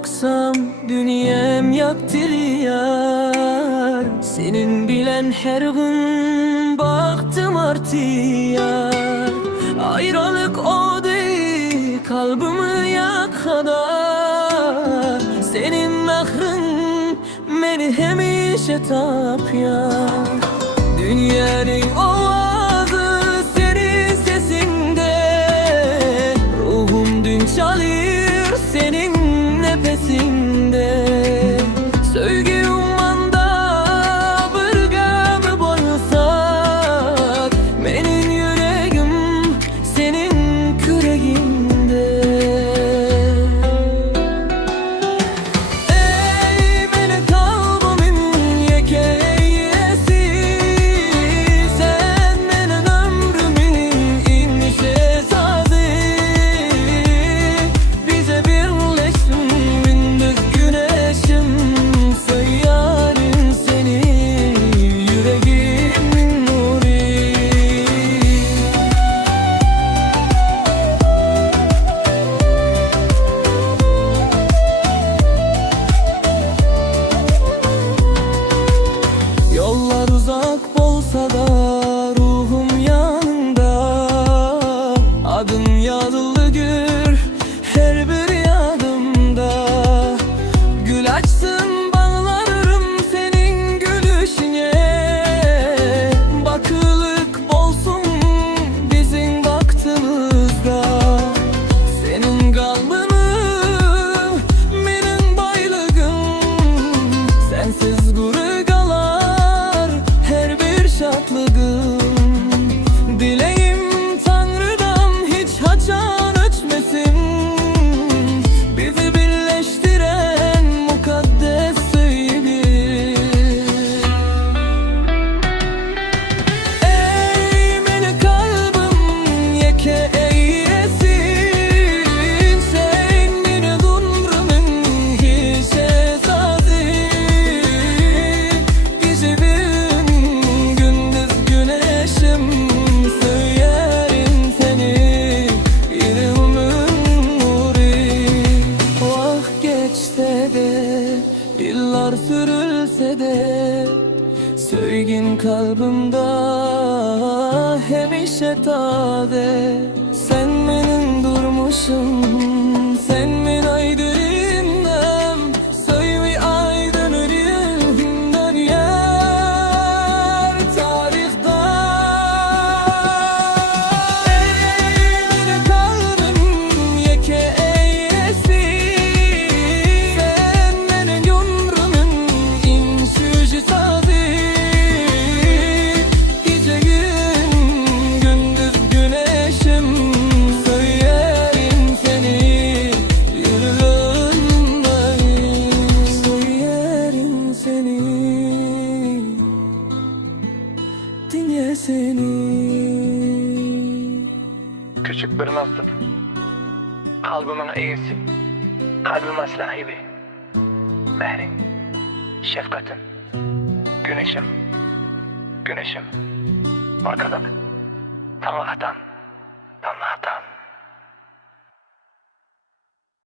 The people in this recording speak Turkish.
baksam dünyam yaktırıyor. Senin bilen her gün baktım artıyor. Ayrılık o değil kalbimi yakadar. Senin mehrın beni hemişe tapıyor. Dünyanın ovazı senin sesinde, ruhum dün çalır senin nefesinde. Sevgi ummanda bir gemi boysak, benim yüreğim senin küreğinde. Ey beni kalbimin yekeyesi, sen benim ömrümün inişe sazı. Bize birleşsin gündüz güneşim, söylerim seni yüreğimin nuru. Yollar uzak olsa da ruhum yanında. Adın yazılıdır her bir yadımda. Gül açsın bağlarım senin gülüşüne. Bakılık olsun bizim baktığımızda. Senin kalbini benim baylığım, sensiz gurur kalar her bir şatlığım. Dileğim Tanrı'dan hiç haçan öçmesin, bizi birleştiren mukaddes sevgi. Ey beni kalbim yeke eylesin, sen beni ömrümün hiçe sazı. Gecelerim gündüz güneşim, söylerim seni yüreğimin nuru. Vah geçse de yıllar sürülse de, sevgin kalbimde hemişe taze. Sen benim durmuşum, sen benim aydınım, söyle aydın yüzünden yer tarihte. Ey beni kalbim yeke eylesin, sen benim ömrümün inşücü sazı. Gecelerim gündüz güneşim, söylerim seni yüreğimden. Söylerim seni, dinle seni. Küçük bir nasip, kalbimin iyisi, kalbime sahibi. Mehrin, şefkatin, güneşim, güneşim. Ortalık tam vatan.